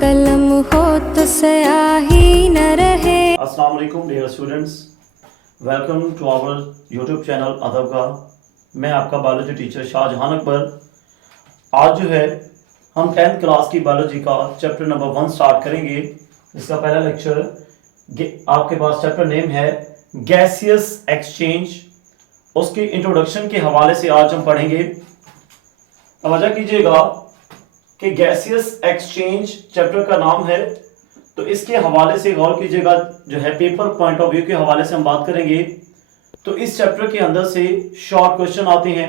कलम हो तो स्याही न रहे। अस्सलाम वालेकुम dear students, welcome to our YouTube channel Adab का। मैं आपका बायोलॉजी टीचर शाहजहान अकबर। आज जो है हम 10th क्लास की बायोलॉजी का चैप्टर नंबर 1 स्टार्ट करेंगे। इसका पहला लेक्चर आपके पास चैप्टर नेम है गैसियस एक्सचेंज। उसके इंट्रोडक्शन के हवाले से आज हम पढ़ेंगे। तवज्जो कीजिएगा कि गैसियस एक्सचेंज चैप्टर का नाम है, तो इसके हवाले से गौर कीजिएगा। जो है पेपर पॉइंट ऑफ व्यू के हवाले से हम बात करेंगे। तो इस चैप्टर के अंदर से शॉर्ट क्वेश्चन आते हैं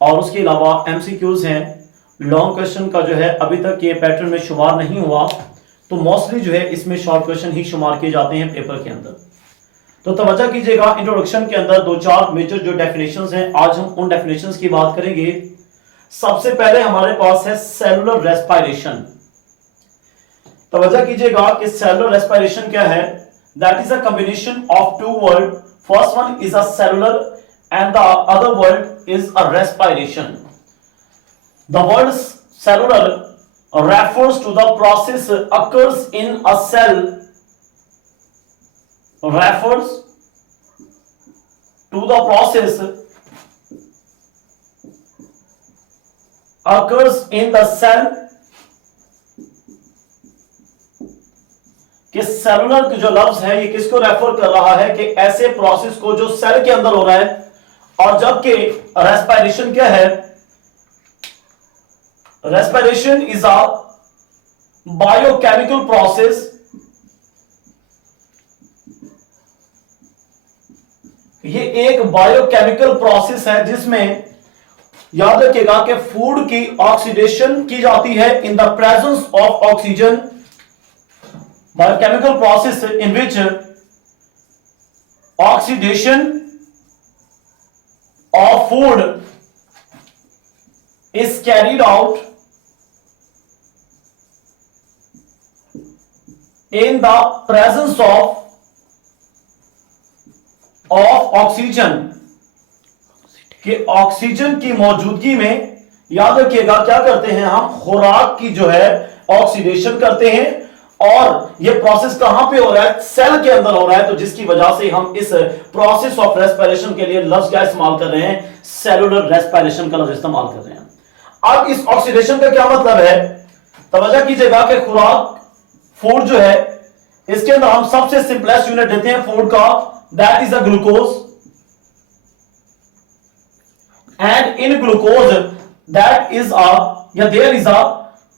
और उसके अलावा एमसीक्यूज हैं। लॉन्ग क्वेश्चन का जो है अभी तक ये पैटर्न में शुमार नहीं हुआ, तो मोस्टली जो है इसमें शॉर्ट क्वेश्चन ही शुमार किए जाते हैं पेपर के अंदर। तो तवज्जो कीजिएगा, इंट्रोडक्शन के अंदर 2-4 मेजर जो डेफिनेशंस हैं, आज हम उन डेफिनेशंस की बात करेंगे। सबसे पहले हमारे पास है सेलुलर रेस्पिरेशन। तवज्जो कीजिएगा कि सेलुलर रेस्पिरेशन क्या है। That is a combination of two word. First one is a cellular and the other word is a respiration. The word cellular refers to the process occurs in a cell, refers to the process occurs in the cell। कि cellular जो लफ्ज है ये किसको refer कर रहा है कि ऐसे प्रोसेस को जो सेल के अंदर हो रहा है। और जबकि रेस्पिरेशन क्या है, respiration is a biochemical process. ये एक बायोकेमिकल प्रोसेस है जिसमें याद रखिएगा कि फूड की ऑक्सीडेशन की जाती है इन the presence of oxygen. Biochemical process in which oxidation of food is carried out in the presence of oxygen। कि ऑक्सीजन की मौजूदगी में याद रखिएगा क्या करते हैं हम, खुराक की जो है ऑक्सीडेशन करते हैं। और ये प्रोसेस कहां पे हो रहा है, सेल के अंदर हो रहा है। तो जिसकी वजह से हम इस प्रोसेस ऑफ रेस्पिरेशन के लिए लफ्ज क्या इस्तेमाल कर रहे हैं, सेलुलर रेस्पिरेशन का लफ्ज इस्तेमाल कर रहे हैं। अब इस ऑक्सीडेशन का क्या मतलब है, तवज्जो कीजिएगा कि खुराक फूड जो है इसके अंदर हम सबसे सिंपलेस्ट यूनिट देते हैं फूड का, that is a glucose. And in glucose that is या there is a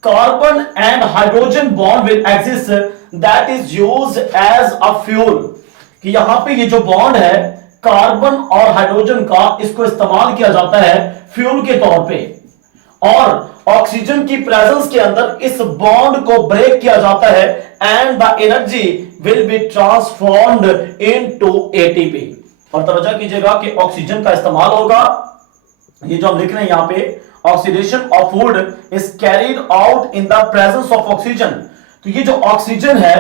carbon and hydrogen bond will exist that is used as a fuel. कि यहां पे ये जो बॉन्ड है कार्बन और हाइड्रोजन का, इसको इस्तेमाल किया जाता है फ्यूल के तौर पे। और ऑक्सीजन की प्रेजेंस के अंदर इस बॉन्ड को ब्रेक किया जाता है and the energy will be transformed into ATP. और तवज्जो कीजिएगा कि ऑक्सीजन का इस्तेमाल होगा, ये जो हम लिख रहे हैं यहां पे, oxidation of food is carried out in the presence of oxygen. तो ये जो ऑक्सीजन है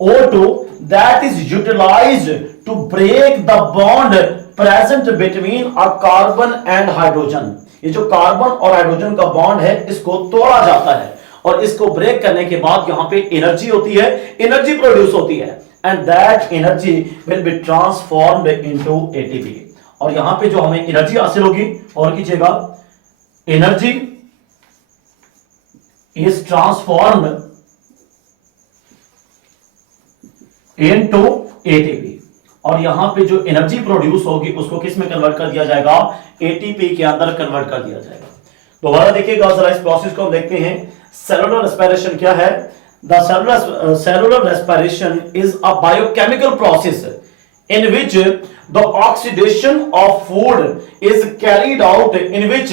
O2 that is utilized to break the bond present between a carbon and hydrogen। ये जो कार्बन और हाइड्रोजन का बॉन्ड है इसको तोड़ा जाता है और इसको ब्रेक करने के बाद यहां पे एनर्जी होती है, एनर्जी प्रोड्यूस होती है and that energy will be transformed into ATP. और यहां पे जो हमें एनर्जी हासिल होगी, और कीजिएगा, energy is transformed into ATP. और यहां पे जो एनर्जी प्रोड्यूस होगी उसको किस में कन्वर्ट कर दिया जाएगा, एटीपी के अंदर कन्वर्ट कर दिया जाएगा। दोबारा देखिएगा जरा इस प्रोसेस को हम देखते हैं। सेलुलर रेस्पिरेशन क्या है, the cellular respiration is a biochemical process in which the oxidation of food is carried out, in which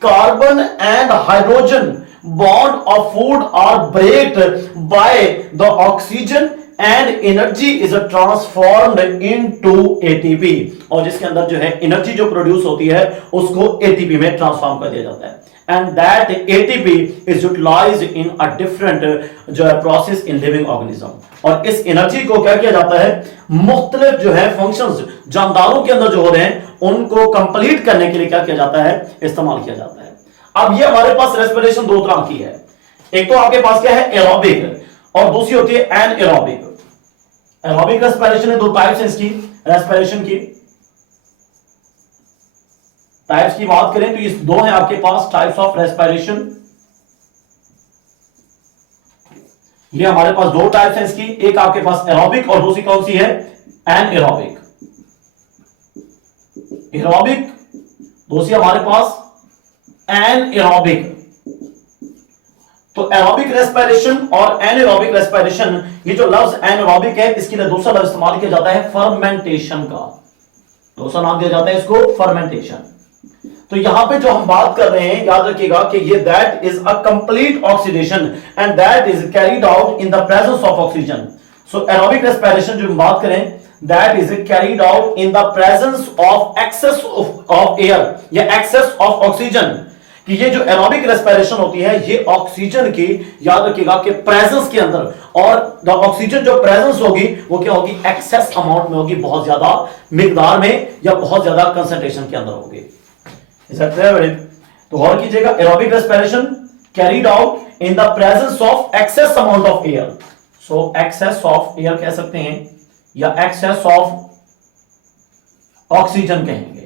carbon and hydrogen bond of food are broken by the oxygen and energy is transformed into ATP। और जिसके अंदर जो है energy जो produce होती है उसको ATP में ट्रांसफॉर्म कर दिया जाता है and that ATP is utilized in a different जो है प्रोसेस इन लिविंग ऑर्गेनिज्म। और इस एनर्जी को क्या किया जाता है, मुख्तलिफ जो है फंक्शंस जानदारों के अंदर जो हो रहे हैं उनको कंप्लीट करने के लिए क्या किया जाता है, इस्तेमाल किया जाता है। अब ये हमारे पास रेस्पिरेशन दो तरह की है, एक तो आपके पास क्या है एरोबिक और दूसरी होती है एनएरोबिक। एरोबिक रेस्पिरेशन है, दो टाइप्स है इसकी रेस्पिरेशन की। टाइप्स की बात करें तो ये दो हैं आपके पास टाइप्स ऑफ रेस्पिरेशन। ये हमारे पास दो टाइप्स हैं इसकी, एक आपके पास एरोबिक और दूसरी कौन सी है एनएरोबिक। एरोबिक दूसरी हमारे पास एनएरोबिक। तो एरोबिक रेस्पिरेशन और एनएरोबिक रेस्पिरेशन, ये जो लफ्ज एनएरोबिक है इसके लिए दूसरा लफ्ज इस्तेमाल किया जाता है फर्मेंटेशन का। दूसरा नाम दिया जाता है इसको फर्मेंटेशन। तो यहां पे जो हम बात कर रहे हैं याद रखिएगा कि ये that is a complete oxidation and that is carried out in the presence of oxygen. So aerobic respiration जो हम बात करें that is carried out in the presence of excess of air या एक्सेस ऑफ ऑक्सीजन। कि ये जो aerobic respiration होती है ये ऑक्सीजन की याद रखिएगा कि प्रेजेंस के अंदर, और ऑक्सीजन जो प्रेजेंस होगी वो क्या होगी एक्सेस अमाउंट में होगी, बहुत ज्यादा मिकदार में या बहुत ज्यादा कंसंट्रेशन के अंदर होगी। तो गौर कीजिएगा aerobic respiration carried out in the presence of excess amount of air. So excess of air कह सकते हैं या एक्सेस ऑफ ऑक्सीजन कहेंगे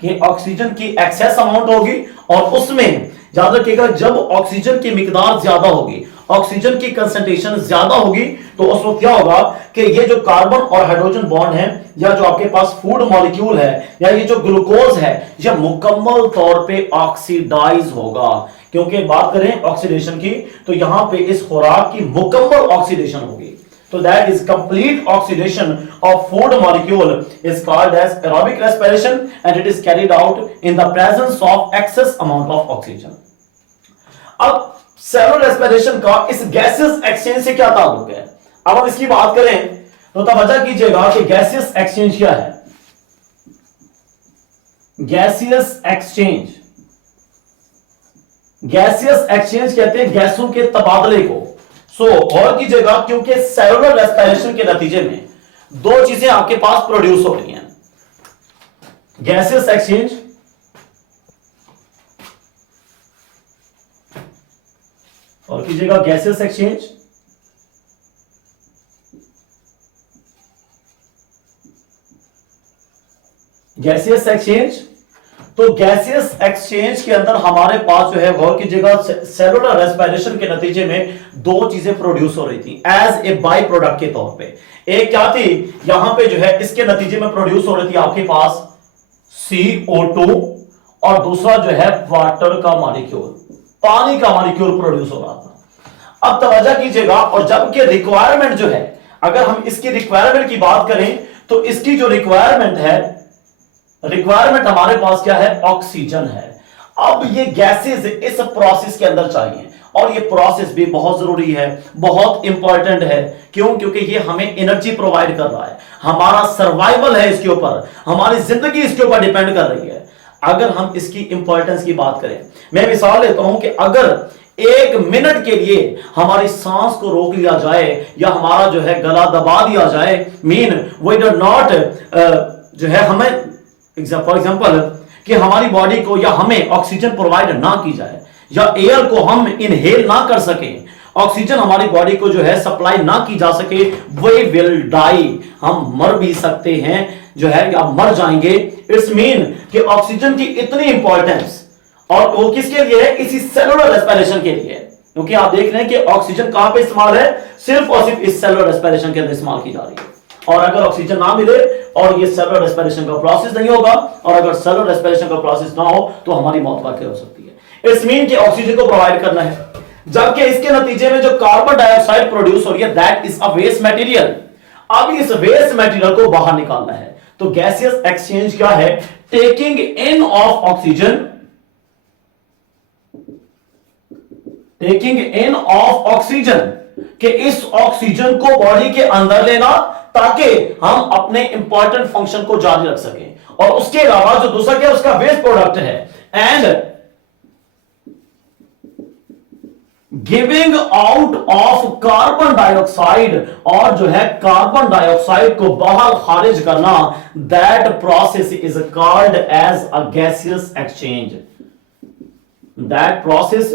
कि ऑक्सीजन की एक्सेस अमाउंट होगी और उसमें याद रखिएगा जब ऑक्सीजन की मिकदार ज्यादा होगी, ऑक्सीजन की कंसंट्रेशन ज्यादा होगी तो उस वक्त क्या होगा कि ये जो कार्बन और हाइड्रोजन बॉन्ड है या जो आपके पास फूड मॉलिक्यूल है या ये जो ग्लूकोज है ये मुकम्मल तौर पे ऑक्सीडाइज होगा। क्योंकि बात करें ऑक्सीडेशन की तो यहां पे इस खुराक की मुकम्मल ऑक्सीडेशन होगी। So that is complete oxidation of food molecule is called as aerobic respiration and it is carried out in the presence of excess amount of oxygen. अब सेलुलर रेस्पिरेशन का इस गैसियस एक्सचेंज से क्या ताल्लुक है? अब हम इसकी बात करें तो तवज्जो कीजिएगा कि गैसियस एक्सचेंज क्या है। गैसियस एक्सचेंज, गैसियस एक्सचेंज कहते हैं गैसों के तबादले को। और कीजिएगा क्योंकि सेलुलर रेस्पिरेशन के नतीजे में दो चीजें आपके पास प्रोड्यूस हो रही हैं, गैसियस एक्सचेंज और कीजिएगा गैसियस एक्सचेंज। गैसियस एक्सचेंज, तो गैसियस एक्सचेंज के अंदर हमारे पास जो है गौर कीजिएगा सेलुलर रेस्पिरेशन के नतीजे में दो चीजें प्रोड्यूस हो रही थी एज ए बाई प्रोडक्ट के तौर पे। एक क्या थी यहां पे जो है इसके नतीजे में प्रोड्यूस हो रही थी आपके पास CO2 और दूसरा जो है वाटर का मॉलिक्यूल, पानी का मॉलिक्यूल प्रोड्यूस हो रहा था। अब तवज्जो कीजिएगा और जबकि रिक्वायरमेंट जो है, अगर हम इसकी रिक्वायरमेंट की बात करें तो इसकी जो रिक्वायरमेंट है, रिक्वायरमेंट हमारे पास क्या है ऑक्सीजन है। अब ये गैसेस इस प्रोसेस के अंदर चाहिए और ये प्रोसेस भी बहुत जरूरी है, बहुत इंपॉर्टेंट है। क्यों? क्योंकि ये हमें एनर्जी प्रोवाइड कर रहा है, हमारा सर्वाइवल है इसके ऊपर, हमारी जिंदगी इसके ऊपर डिपेंड कर रही है। अगर हम इसकी इंपॉर्टेंस की बात करें, मैं मिसाल लेता हूं कि अगर एक मिनट के लिए हमारी सांस को रोक लिया जाए या हमारा जो है गला दबा दिया जाए, मीन वी डू नॉट जो है हमें फॉर एग्जाम्पल कि हमारी बॉडी को या हमें ऑक्सीजन प्रोवाइड ना की जाए या एयर को हम इनहेल ना कर सके, ऑक्सीजन हमारी बॉडी को जो है सप्लाई ना की जा सके, वी विल डाई, हम मर भी सकते हैं जो है या मर जाएंगे। इट्स मीन कि ऑक्सीजन की इतनी इंपॉर्टेंस, और वो किसके लिए है? इसी सेलुलर रेस्पिरेशन के लिए। क्योंकि आप देख रहे हैं कि ऑक्सीजन कहां पे इस्तेमाल है, सिर्फ और सिर्फ इस सेलुलर रेस्पिरेशन के अंदर इस्तेमाल की जा रही है। और अगर ऑक्सीजन ना मिले और ये सेलुलर रेस्पिरेशन का प्रोसेस नहीं होगा, और अगर सेलुलर रेस्पिरेशन का प्रोसेस ना हो तो हमारी मौत वाकई हो सकती है। इट्स मीन कि ऑक्सीजन को प्रोवाइड करना है, जबकि इसके नतीजे में जो कार्बन डाइऑक्साइड प्रोड्यूस हो रही है that is a waste material. अब इस वेस्ट मटेरियल को बाहर निकालना है। तो गैसियस एक्सचेंज क्या है? Taking in of oxygen, taking in of oxygen, कि इस ऑक्सीजन को बॉडी के अंदर लेना ताकि हम अपने इंपॉर्टेंट फंक्शन को जारी रख सकें। और उसके अलावा जो दूसरा क्या उसका वेस्ट प्रोडक्ट है, and giving out of carbon dioxide, और जो है कार्बन डाइऑक्साइड को बाहर खारिज करना, that process is called as a gaseous exchange. That process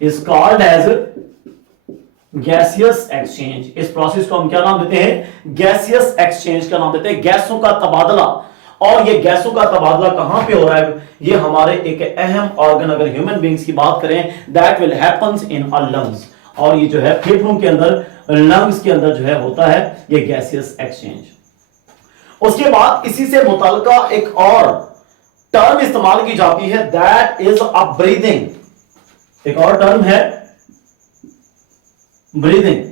is called as gaseous exchange. इस प्रोसेस को हम क्या नाम देते हैं? गैसियस एक्सचेंज का नाम देते हैं, गैसों का तबादला। और ये गैसों का तबादला कहां पे हो रहा है? ये हमारे एक अहम ऑर्गन, अगर ह्यूमन बींग्स की बात करें, that will happens in our lungs. और ये जो है फेफड़ों के अंदर, लंग्स के अंदर जो है होता है ये गैसियस एक्सचेंज। उसके बाद इसी से मुताल्लिका एक और टर्म इस्तेमाल की जाती है, दैट इज अ ब्रीदिंग। एक और टर्म है ब्रीदिंग।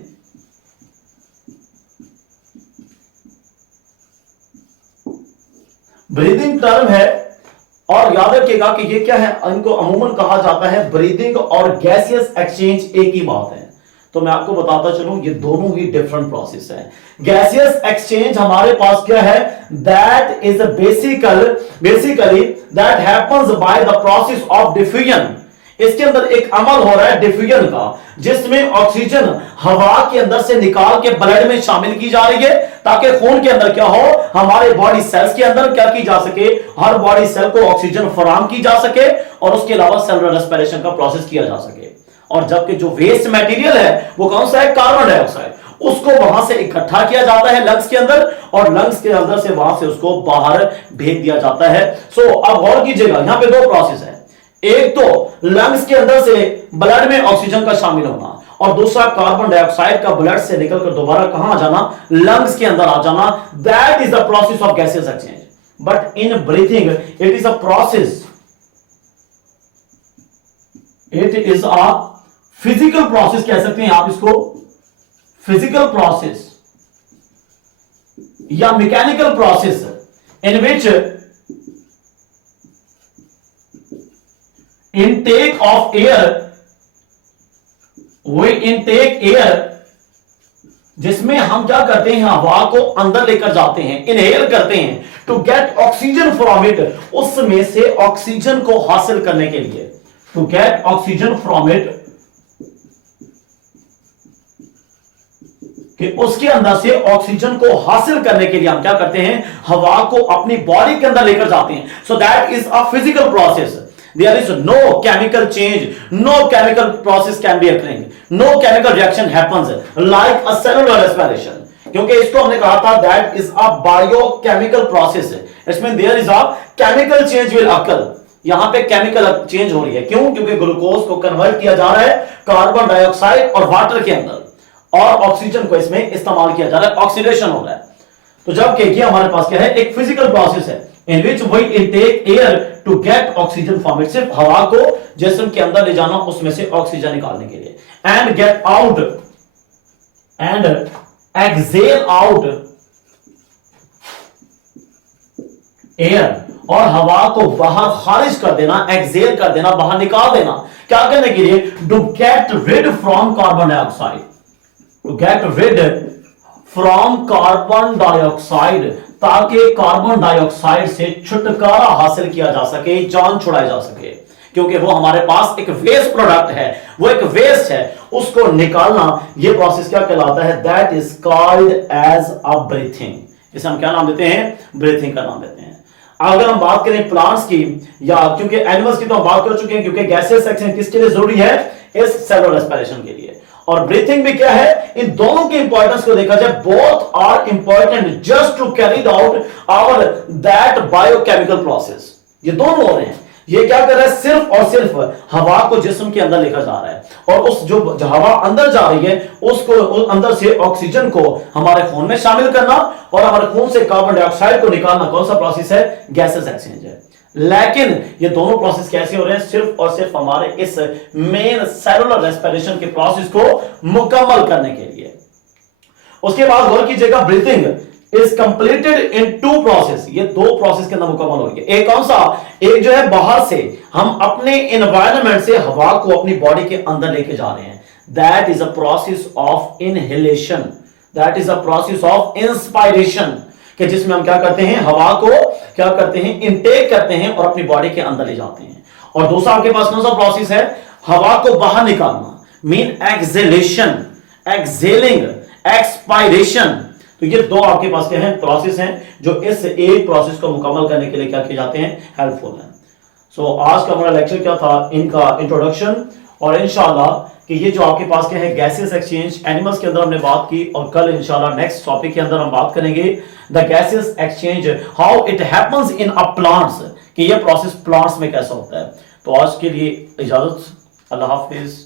ब्रीदिंग टर्म है, और याद रखिएगा कि ये क्या है, इनको अमूमन कहा जाता है ब्रीदिंग और गैसियस एक्सचेंज एक ही बात है। तो मैं आपको बताता चलूं, ये दोनों ही डिफरेंट प्रोसेस है। गैसियस एक्सचेंज हमारे पास क्या है? That is basically that happens by the process of diffusion. इसके अंदर एक अमल हो रहा है डिफ्यूजन का, जिसमें ऑक्सीजन हवा के अंदर से निकाल के ब्लड में शामिल की जा रही है, ताकि खून के अंदर क्या हो, हमारे बॉडी सेल्स के अंदर क्या की जा सके, हर बॉडी सेल को ऑक्सीजन फराहम की जा सके, और उसके अलावा सेलुलर रेस्पिरेशन का प्रोसेस किया जा सके। और जबकि जो वेस्ट मटेरियल है वो कौन सा है? Carbon dioxide. उसको वहां से इकट्ठा किया जाता है लंग्स के अंदर, और लंग्स के अंदर से वहां से उसको बाहर भेज दिया जाता है। अब गौर कीजिएगा, यहां पे दो प्रोसेस है। एक तो लंग्स के अंदर से ब्लड में ऑक्सीजन का शामिल होना, और दूसरा कार्बन डाइऑक्साइड का ब्लड से निकलकर दोबारा कहां आ जाना? लंग्स के अंदर आ जाना। That is the process of gases exchange. But in breathing it is a process, it is a physical process कह सकते हैं आप इसको, फिजिकल प्रोसेस या mechanical process, in which intake of air, we intake air, जिसमें हम क्या करते हैं? हवा को अंदर लेकर जाते हैं, इनहेल करते हैं, to get oxygen from it, उसमें से ऑक्सीजन को हासिल करने के लिए, to get oxygen from it, कि उसके अंदर से ऑक्सीजन को हासिल करने के लिए हम क्या करते हैं? हवा को अपनी बॉडी के अंदर लेकर जाते हैं। So that is a physical process. There is no chemical change, no chemical process can be occurring, no chemical reaction happens like a cellular respiration, क्योंकि इसको हमने कहा था that is a biochemical process। इसमें there is a chemical change will occur। यहां पे chemical change हो रही है, क्यों? क्योंकि ग्लूकोज को कन्वर्ट किया जा रहा है कार्बन डाइऑक्साइड और वाटर के अंदर, और ऑक्सीजन को इसमें इस्तेमाल किया जा रहा है, ऑक्सीडेशन हो रहा है। तो जब कि हमारे पास क्या है? एक फिजिकल प्रोसेस है, in which we intake air to get oxygen from it, सिर्फ हवा को जिस्म के अंदर ले जाना, उसमें से ऑक्सीजन निकालने के लिए, and get out and exhale out air, और हवा को बाहर खारिज कर देना, एक्सेल कर देना, बाहर निकाल देना। क्या करने के लिए? to get rid from carbon dioxide, to get rid from carbon dioxide, ताकि कार्बन डाइऑक्साइड से छुटकारा हासिल किया जा सके, जान छुड़ाई जा सके, क्योंकि वो हमारे पास एक वेस्ट प्रोडक्ट है, वो एक वेस्ट है, उसको निकालना, ये प्रोसेस क्या कहलाता है? That is called as a breathing. इसे हम क्या नाम देते हैं? ब्रीथिंग का नाम देते हैं। अगर हम बात करें प्लांट्स की, या क्योंकि एनिमल्स की तो हम बात कर चुके हैं, क्योंकि गैसेस एक्सचेंज किसके लिए जरूरी है? इस सेलुलर रेस्पिरेशन के लिए। और ब्रीथिंग भी क्या है? इन दोनों के इंपॉर्टेंस को देखा जाए, both are important just to carry out our that biochemical process. ये दोनों हो रहे हैं, ये क्या कर रहा है? सिर्फ और सिर्फ हवा को जिस्म के अंदर लेकर जा रहा है, और उस जो हवा अंदर जा रही है उसको अंदर से ऑक्सीजन को हमारे खून में शामिल करना, और हमारे खून से कार्बन डाइऑक्साइड को निकालना, कौन सा प्रोसेस है? गैसेस एक्सचेंज है। लेकिन ये दोनों प्रोसेस कैसे हो रहे हैं? सिर्फ और सिर्फ हमारे इस मेन सेलुलर रेस्पिरेशन के प्रोसेस को मुकम्मल करने के लिए। उसके बाद गौर कीजिएगा, breathing is completed in two process, ये दो प्रोसेस के अंदर मुकम्मल हो रही है। एक कौन सा? एक जो है बाहर से हम अपने एनवायरनमेंट से हवा को अपनी बॉडी के अंदर लेके जा रहे हैं, that is a process of inhalation, that is a process of inspiration, कि जिसमें हम क्या करते हैं? हवा को क्या करते हैं? इनटेक करते हैं और अपनी बॉडी के अंदर ले जाते हैं। और दूसरा आपके पास कौन सा प्रोसेस है? हवा को बाहर निकालना, मीन एक्सेलेशन, एक्सेलिंग, एक्सपायरेशन। तो ये दो आपके पास क्या है? प्रोसेस हैं, जो इस एक प्रोसेस को मुकम्मल करने के लिए क्या किए जाते हैं? हेल्पफुल हैं। सो आज का हमारा लेक्चर क्या था? इनका इंट्रोडक्शन और इंशाल्लाह कि ये जो आपके पास क्या है गैसेस एक्सचेंज एनिमल्स के अंदर हमने बात की, और कल इंशाल्लाह नेक्स्ट टॉपिक के अंदर हम बात करेंगे the gases exchange, how it happens in a plants, कि ये प्रोसेस प्लांट्स में कैसा होता है। तो आज के लिए इजाजत, अल्लाह हाफिज।